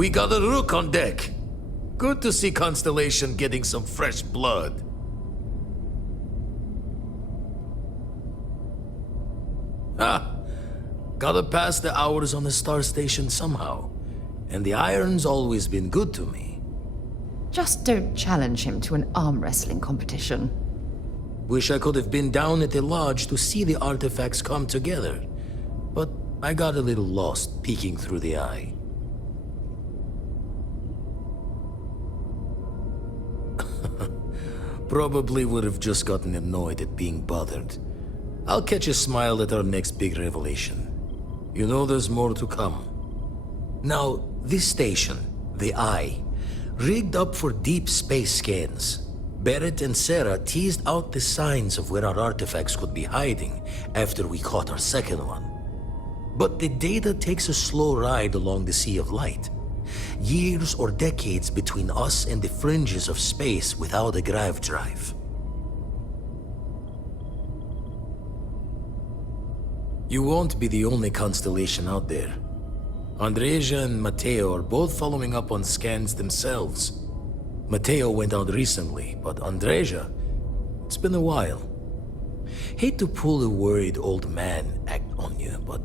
We got a rook on deck. Good to see Constellation getting some fresh blood. Ah, gotta pass the hours on the star station somehow. And the iron's always been good to me. Just don't challenge him to an arm wrestling competition. Wish I could have been down at the lodge to see the artifacts come together. But I got a little lost peeking through the eye. Probably would have just gotten annoyed at being bothered. I'll catch a smile at our next big revelation. You know there's more to come. Now, this station, the Eye, rigged up for deep space scans. Barrett and Sarah teased out the signs of where our artifacts could be hiding after we caught our second one. But the data takes a slow ride along the Sea of Light. Years or decades between us and the fringes of space without a grav drive. You won't be the only constellation out there. Andreja and Matteo are both following up on scans themselves. Matteo went out recently, but Andreja, it's been a while. Hate to pull a worried old man act on you, but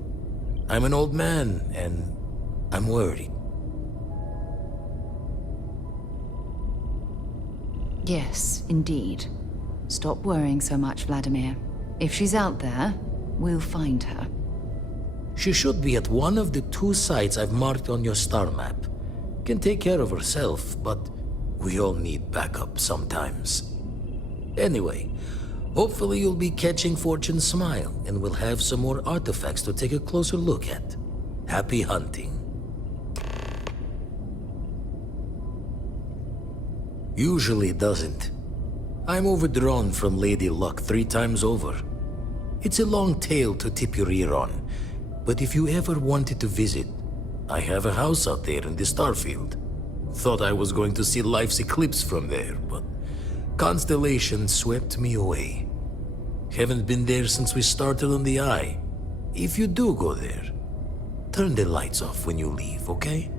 I'm an old man and I'm worried. Yes, indeed. Stop worrying so much, Vladimir. If she's out there, we'll find her. She should be at one of the 2 sites I've marked on your star map. Can take care of herself, but we all need backup sometimes. Anyway, hopefully you'll be catching Fortune's smile and we'll have some more artifacts to take a closer look at. Happy hunting. Usually doesn't. I'm overdrawn from Lady Luck 3 times over. It's a long tale to tip your ear on, but if you ever wanted to visit, I have a house out there in the Starfield. Thought I was going to see life's eclipse from there, but Constellation swept me away. Haven't been there since we started on the Eye. If you do go there, turn the lights off when you leave, okay?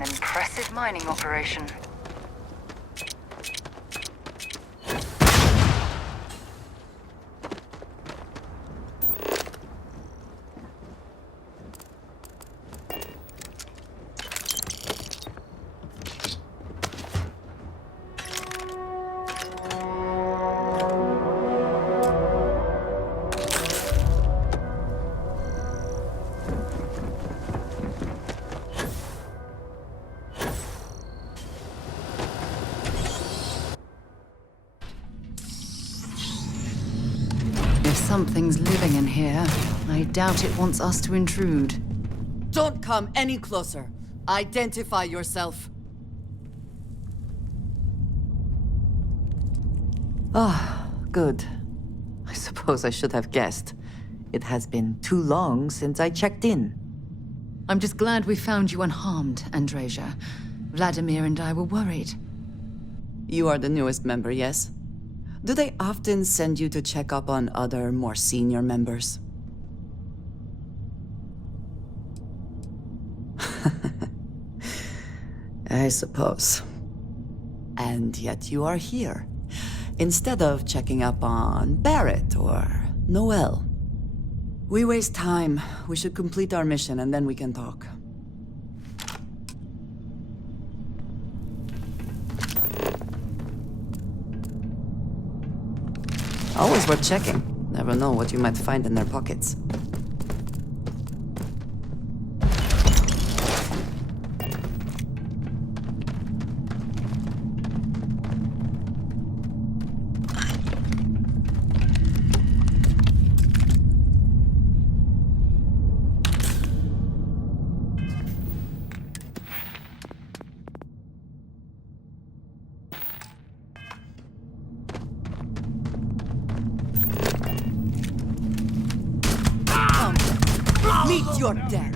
an impressive mining operation. If something's living in here, I doubt it wants us to intrude. Don't come any closer. Identify yourself. Good. I suppose I should have guessed. It has been too long since I checked in. I'm just glad we found you unharmed, Andreja. Vladimir and I were worried. You are the newest member, yes? Do they often send you to check up on other, more senior members? I suppose. And yet you are here, instead of checking up on Barrett or Noel. We waste time. We should complete our mission and then we can talk. Always worth checking. Never know what you might find in their pockets. Meet your death!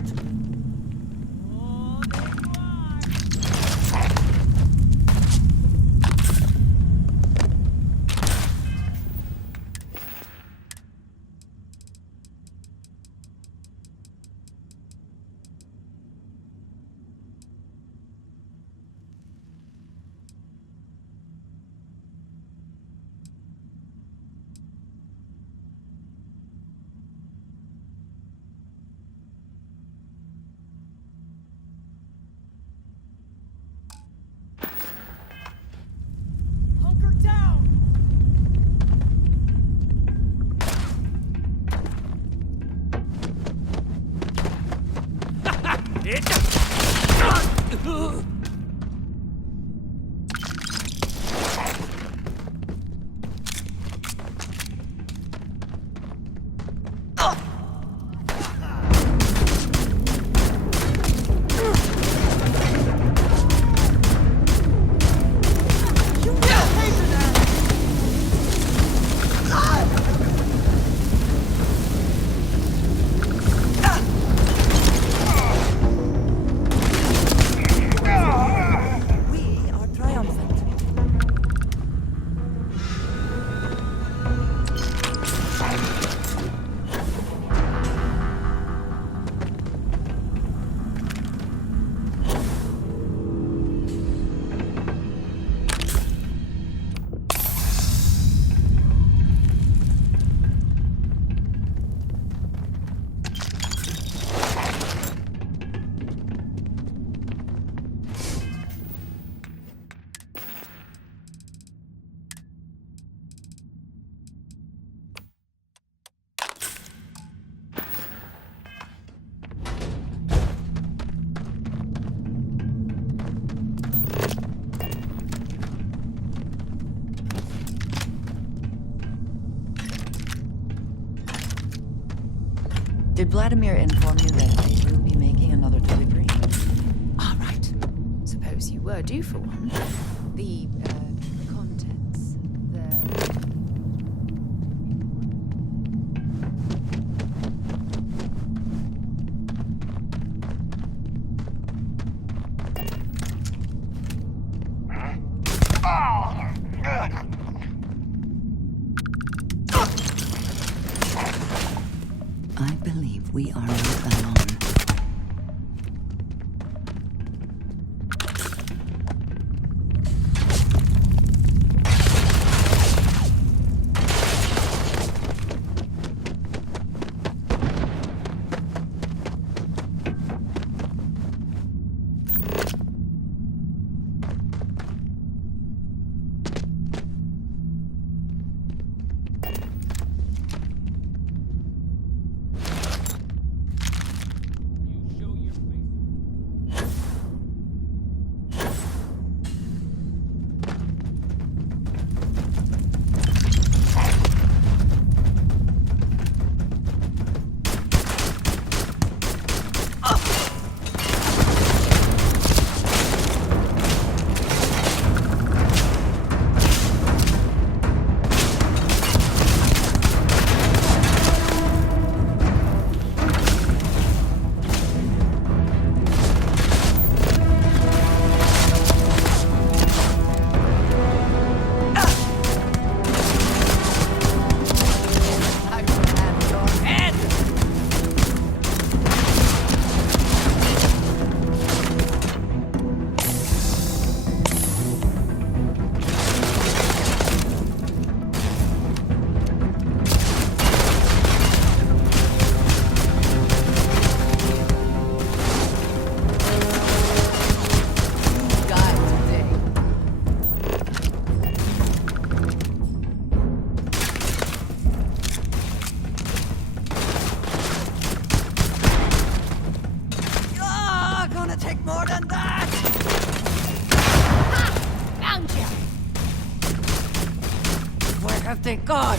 Did Vladimir inform you that they will be making another delivery? All right. Suppose you were due for one. The, contents, I believe we are not alone. Thank God!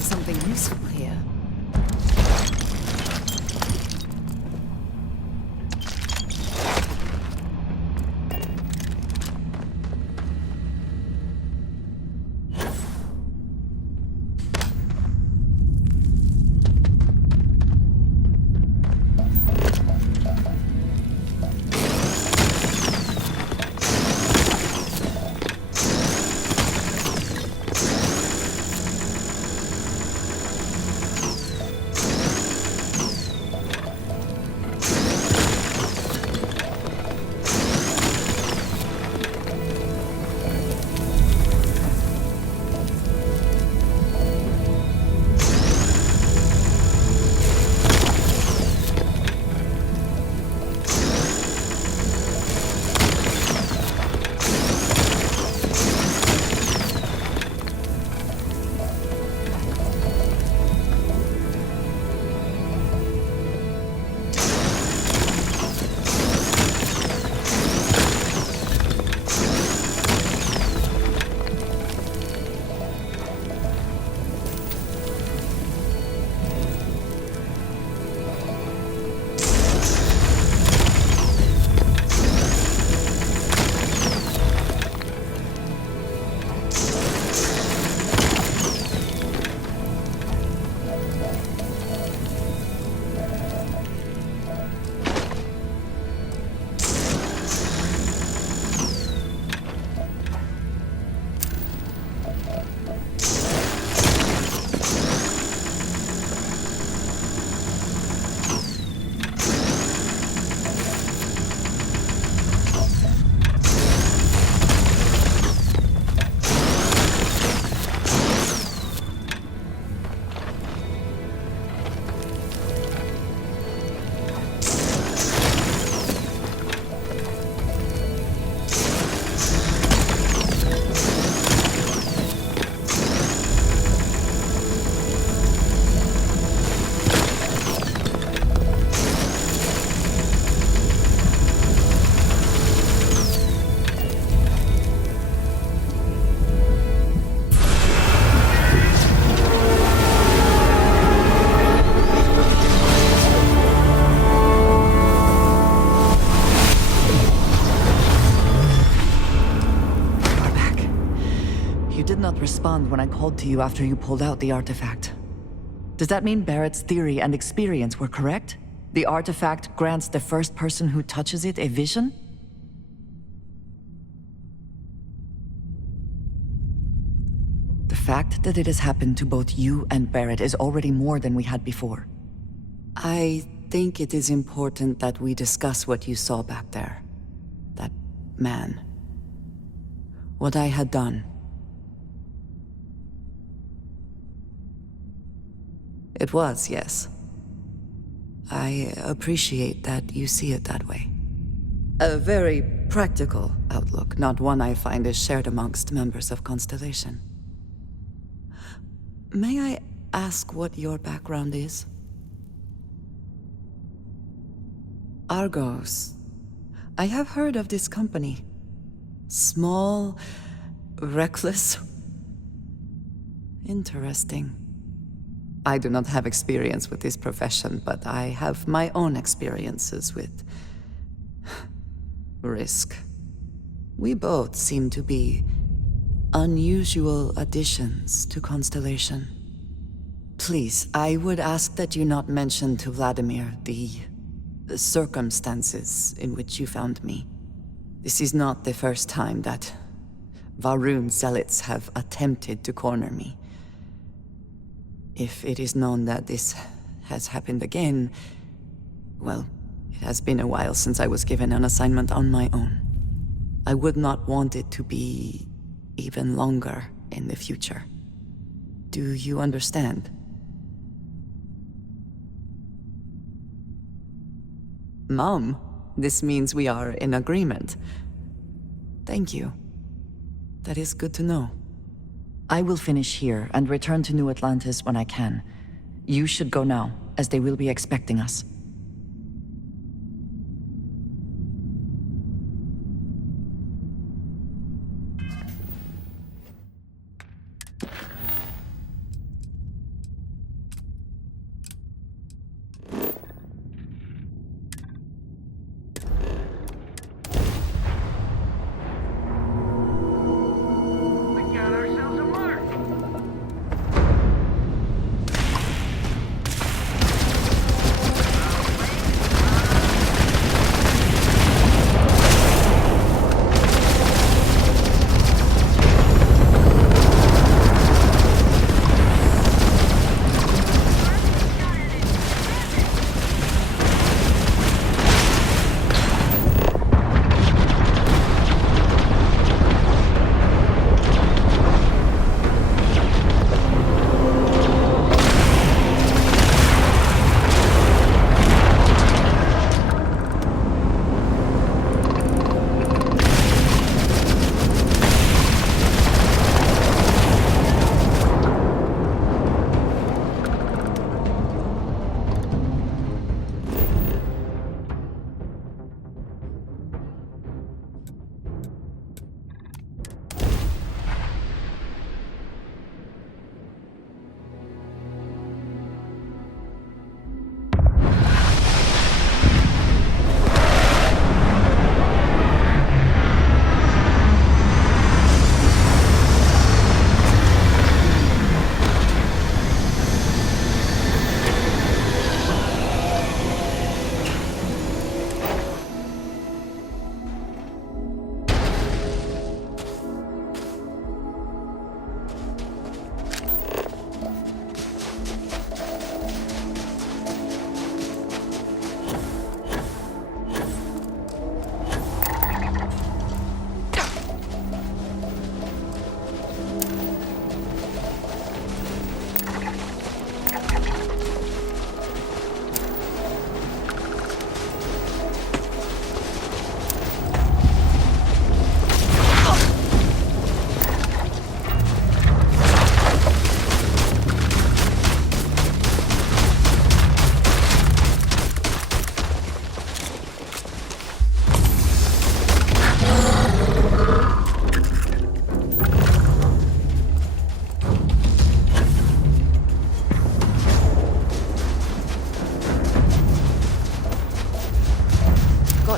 Something useful here. not respond when I called to you after you pulled out the artifact. Does that mean Barrett's theory and experience were correct? The artifact grants the first person who touches it a vision? The fact that it has happened to both you and Barrett is already more than we had before. I think it is important that we discuss what you saw back there. That man. What I had done. It was, yes. I appreciate that you see it that way. A very practical outlook, not one I find is shared amongst members of Constellation. May I ask what your background is? Argos. I have heard of this company. Small, reckless. Interesting. I do not have experience with this profession, but I have my own experiences with risk. We both seem to be unusual additions to Constellation. Please, I would ask that you not mention to Vladimir the circumstances in which you found me. This is not the first time that Varun zealots have attempted to corner me. If it is known that this has happened again, well, it has been a while since I was given an assignment on my own. I would not want it to be even longer in the future. Do you understand? Mom, this means we are in agreement. Thank you. That is good to know. I will finish here and return to New Atlantis when I can. You should go now, as they will be expecting us.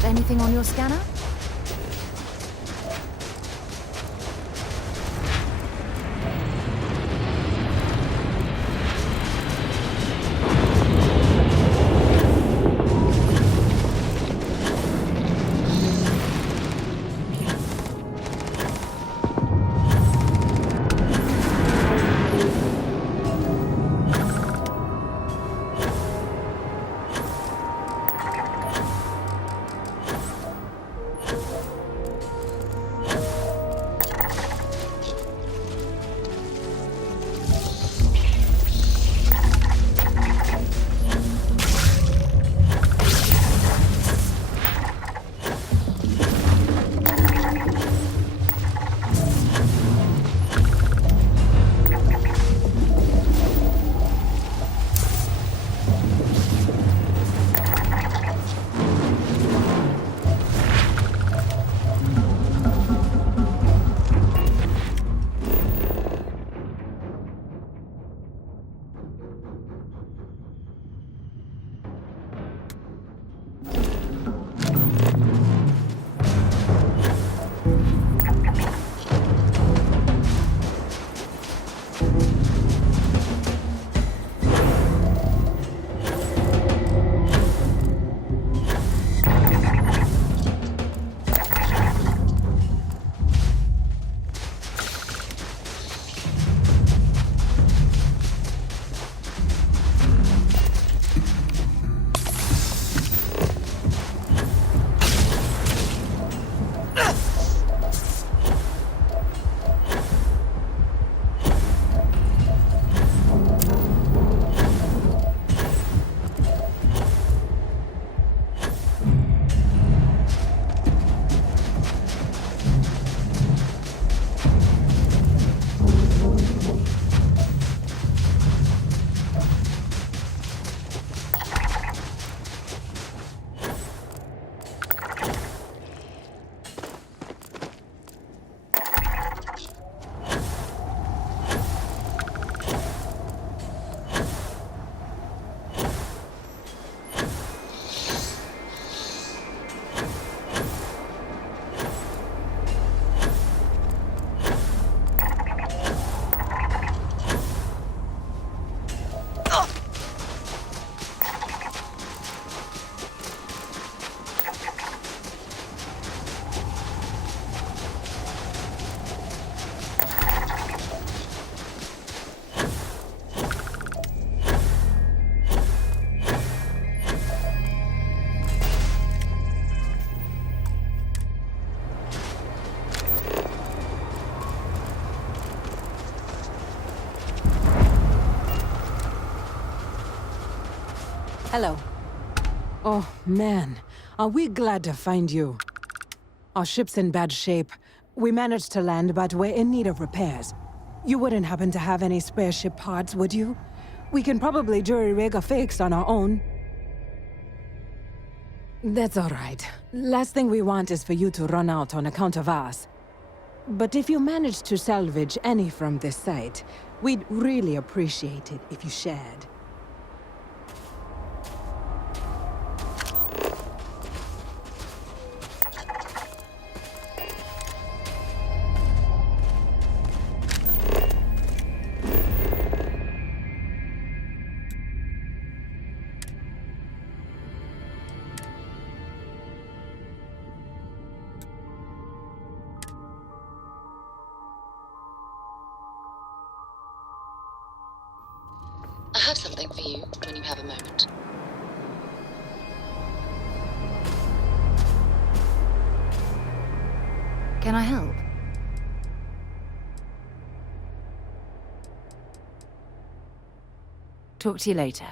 Anything on your scanner? Hello. Oh, man. Are we glad to find you. Our ship's in bad shape. We managed to land, but we're in need of repairs. You wouldn't happen to have any spare ship parts, would you? We can probably jury-rig a fix on our own. That's all right. Last thing we want is for you to run out on account of us. But if you manage to salvage any from this site, we'd really appreciate it if you shared. I have something for you when you have a moment. Can I help? Talk to you later.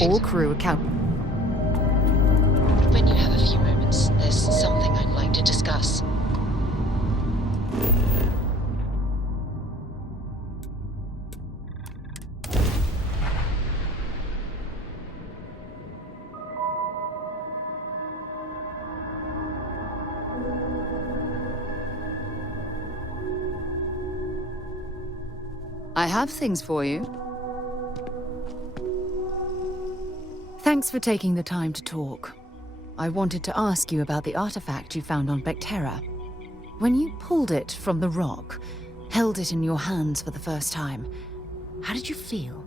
all crew account. When you have a few moments, there's something I'd like to discuss. I have things for you. Thanks for taking the time to talk. I wanted to ask you about the artifact you found on Bactera. When you pulled it from the rock, held it in your hands for the first time, how did you feel?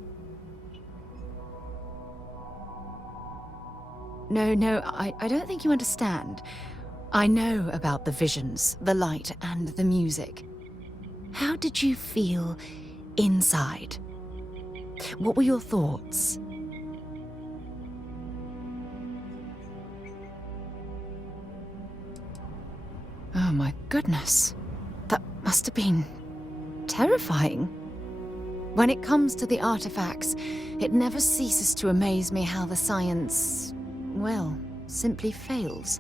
No, I don't think you understand. I know about the visions, the light, and the music. How did you feel inside? What were your thoughts? Oh my goodness. That must have been terrifying. When it comes to the artifacts, it never ceases to amaze me how the science, well, simply fails.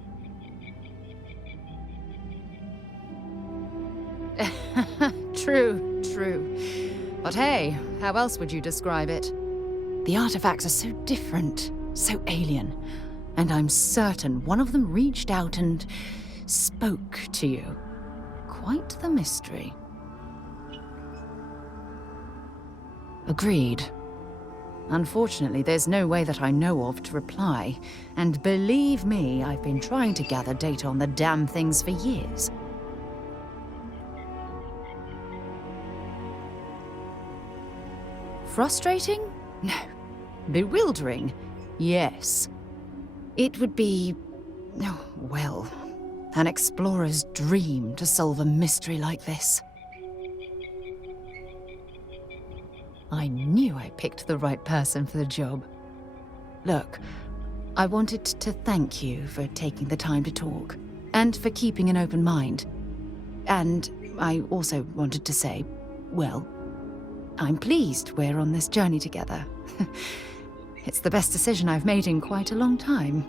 True. But hey, how else would you describe it? The artifacts are so different, so alien, and I'm certain one of them reached out and spoke to you. Quite the mystery. Agreed. Unfortunately, there's no way that I know of to reply, and believe me, I've been trying to gather data on the damn things for years. Frustrating? No. Bewildering? Yes. It would be, oh, well, an explorer's dream to solve a mystery like this. I knew I picked the right person for the job. Look, I wanted to thank you for taking the time to talk, and for keeping an open mind. And I also wanted to say, well, I'm pleased we're on this journey together. It's the best decision I've made in quite a long time.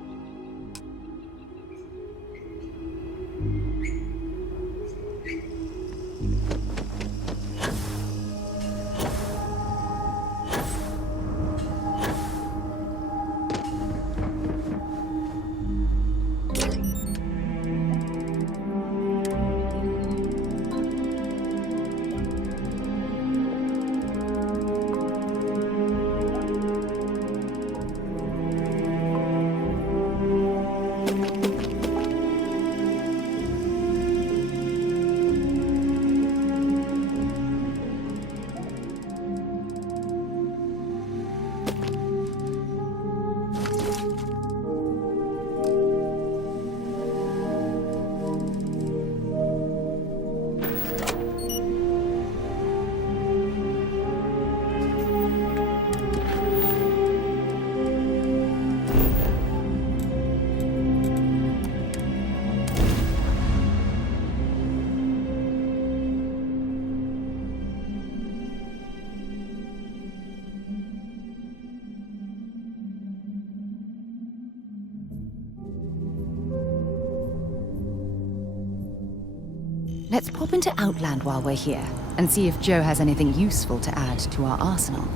Let's pop into Outland while we're here, and see if Joe has anything useful to add to our arsenal.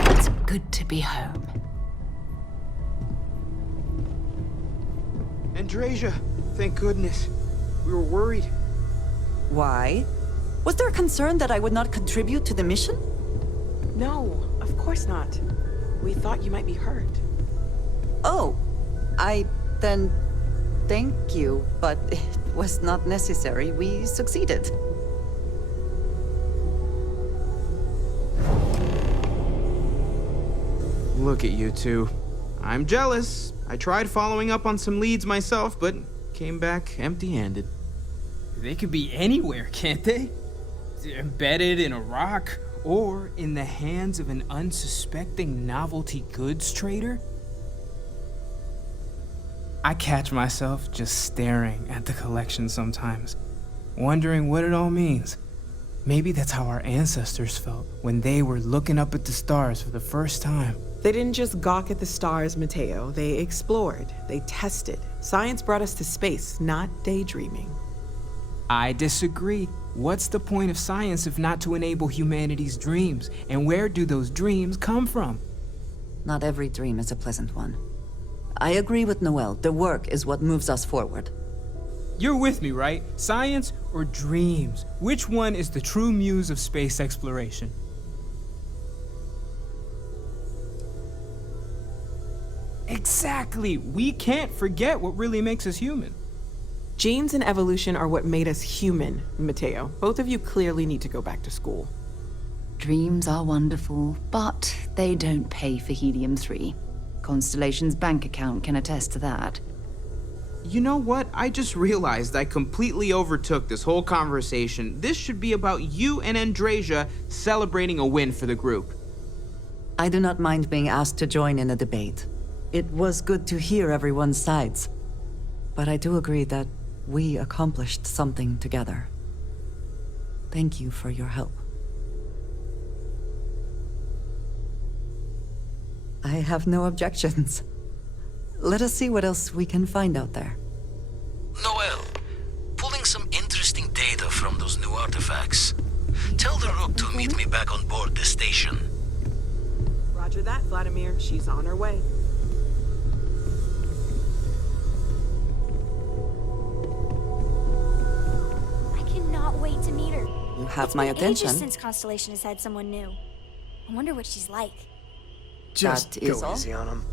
It's good to be home. Andrasia, thank goodness. We were worried. Why? Was there a concern that I would not contribute to the mission? No, of course not. We thought you might be hurt. Oh, then thank you, but it was not necessary. We succeeded. Look at you two. I'm jealous. I tried following up on some leads myself, but came back empty-handed. They could be anywhere, can't they? Embedded in a rock, or in the hands of an unsuspecting novelty goods trader? I catch myself just staring at the collection sometimes, wondering what it all means. Maybe that's how our ancestors felt when they were looking up at the stars for the first time. They didn't just gawk at the stars, Mateo. They explored. They tested. Science brought us to space, not daydreaming. I disagree. What's the point of science if not to enable humanity's dreams? And where do those dreams come from? Not every dream is a pleasant one. I agree with Noel. The work is what moves us forward. You're with me, right? Science or dreams? Which one is the true muse of space exploration? Exactly. We can't forget what really makes us human. Genes and evolution are what made us human, Mateo. Both of you clearly need to go back to school. Dreams are wonderful, but they don't pay for helium-3. Constellation's bank account can attest to that. You know what? I just realized I completely overtook this whole conversation. This should be about you and Andrasia celebrating a win for the group. I do not mind being asked to join in a debate. It was good to hear everyone's sides. But I do agree that we accomplished something together. Thank you for your help. I have no objections. Let us see what else we can find out there. Noel, pulling some interesting data from those new artifacts. Tell the Rook to meet me back on board the station. Roger that, Vladimir. She's on her way. I cannot wait to meet her. You have It's my been attention. ages since Constellation has had someone new. I wonder what she's like. Just That is go all? easy on him.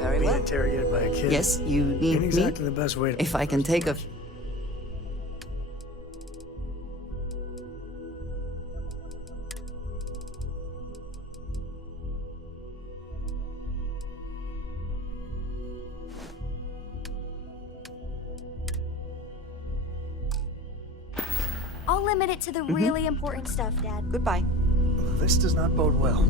Very Being well. interrogated by a kid. Yes, you need Ain't me. exactly the best way to. If I can take a... I'll limit it to the really important stuff, Dad. Goodbye. This does not bode well.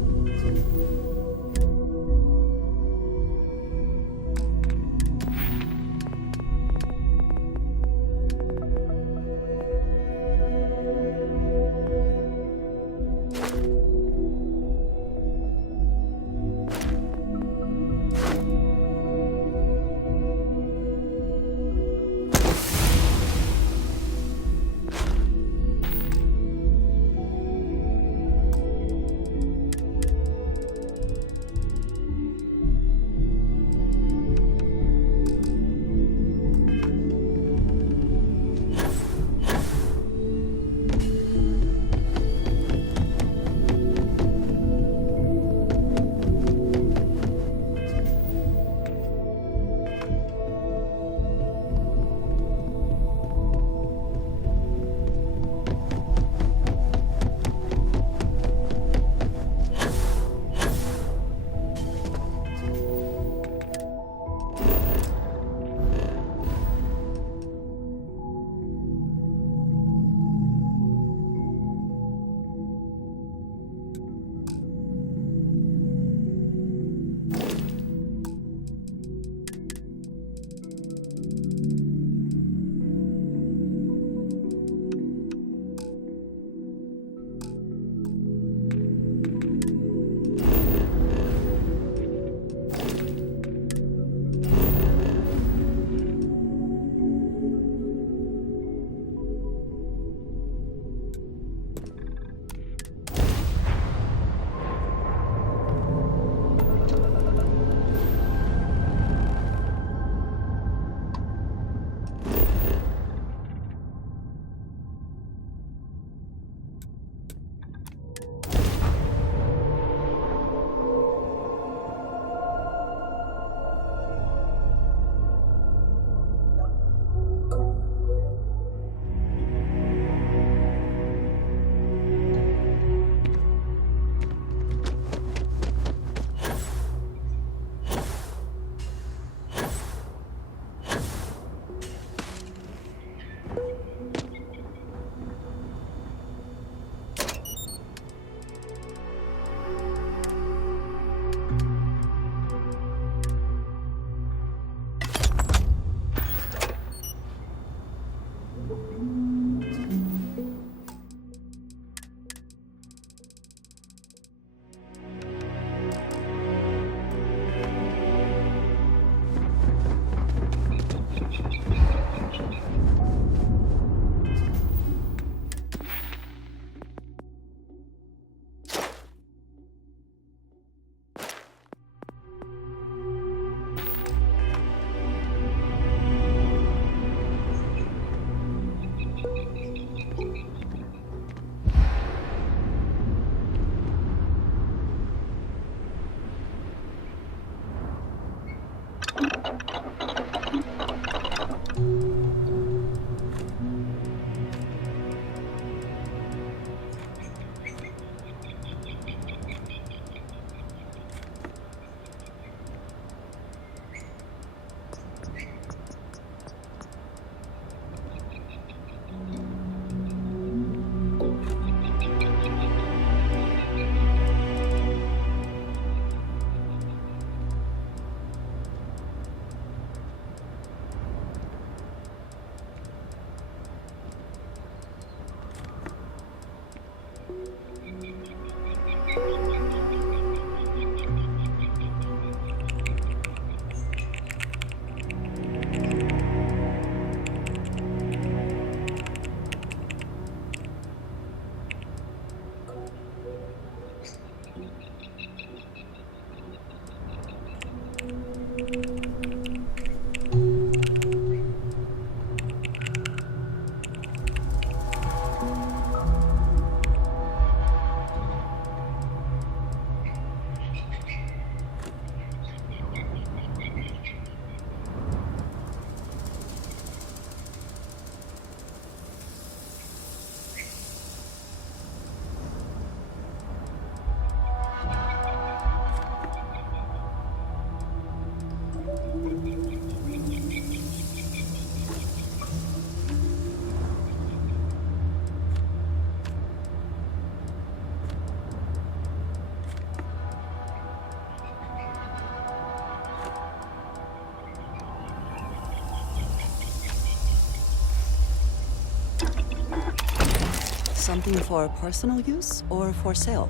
something for personal use or for sale?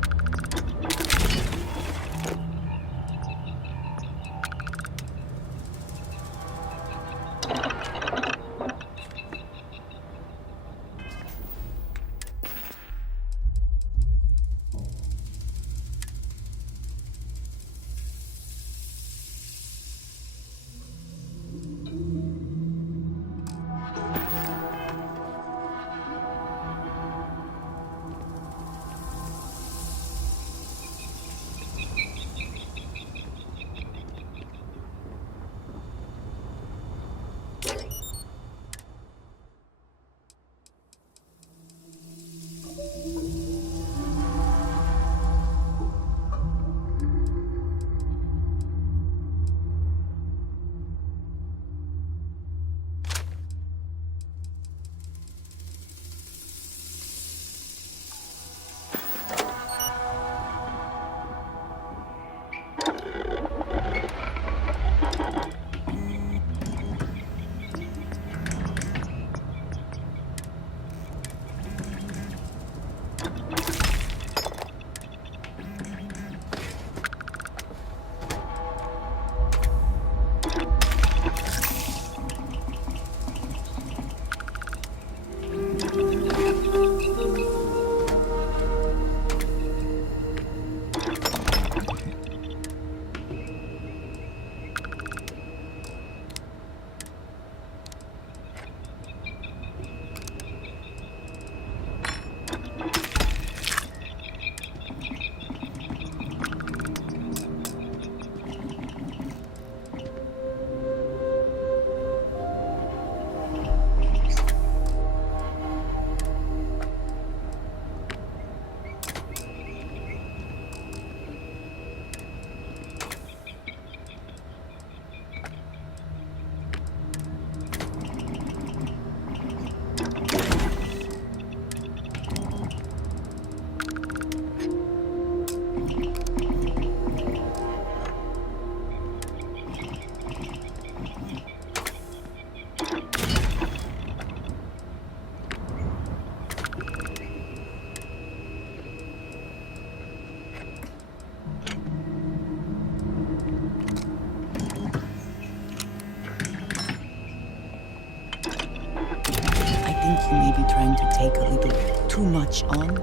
You may be trying to take a little too much on.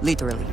Literally.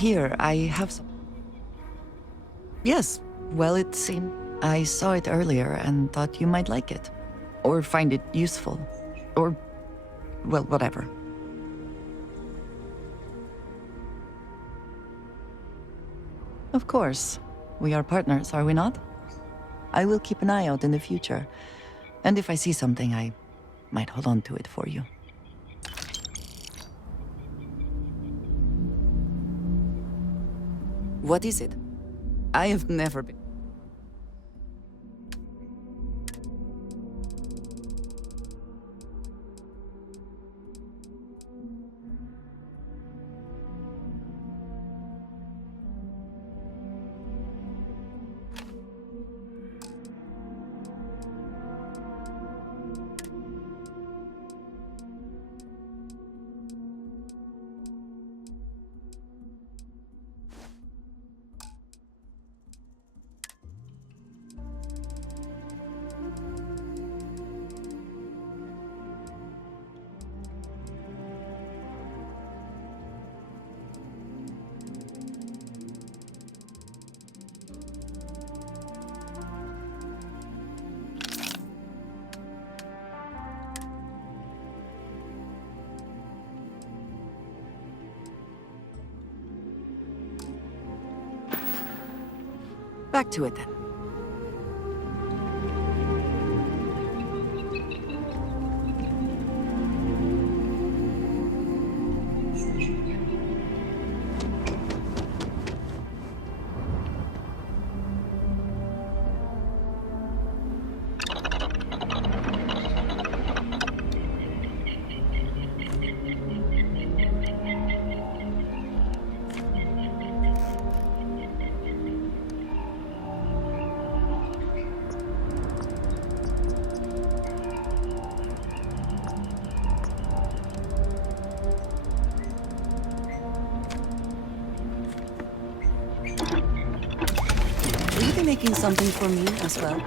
Here, I have some. Yes, well, it seemed. I saw it earlier and thought you might like it. Or find it useful. Or, well, whatever. Of course. We are partners, are we not? I will keep an eye out in the future. And if I see something, I might hold on to it for you. What is it? I have never been. Back to it then. Will you be making something for me as well?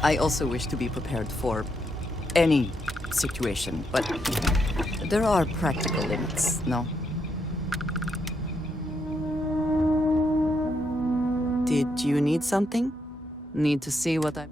I also wish to be prepared for any situation, but there are practical limits, no? Did you need something? Need to see what I...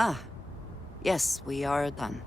Ah, yes, we are done.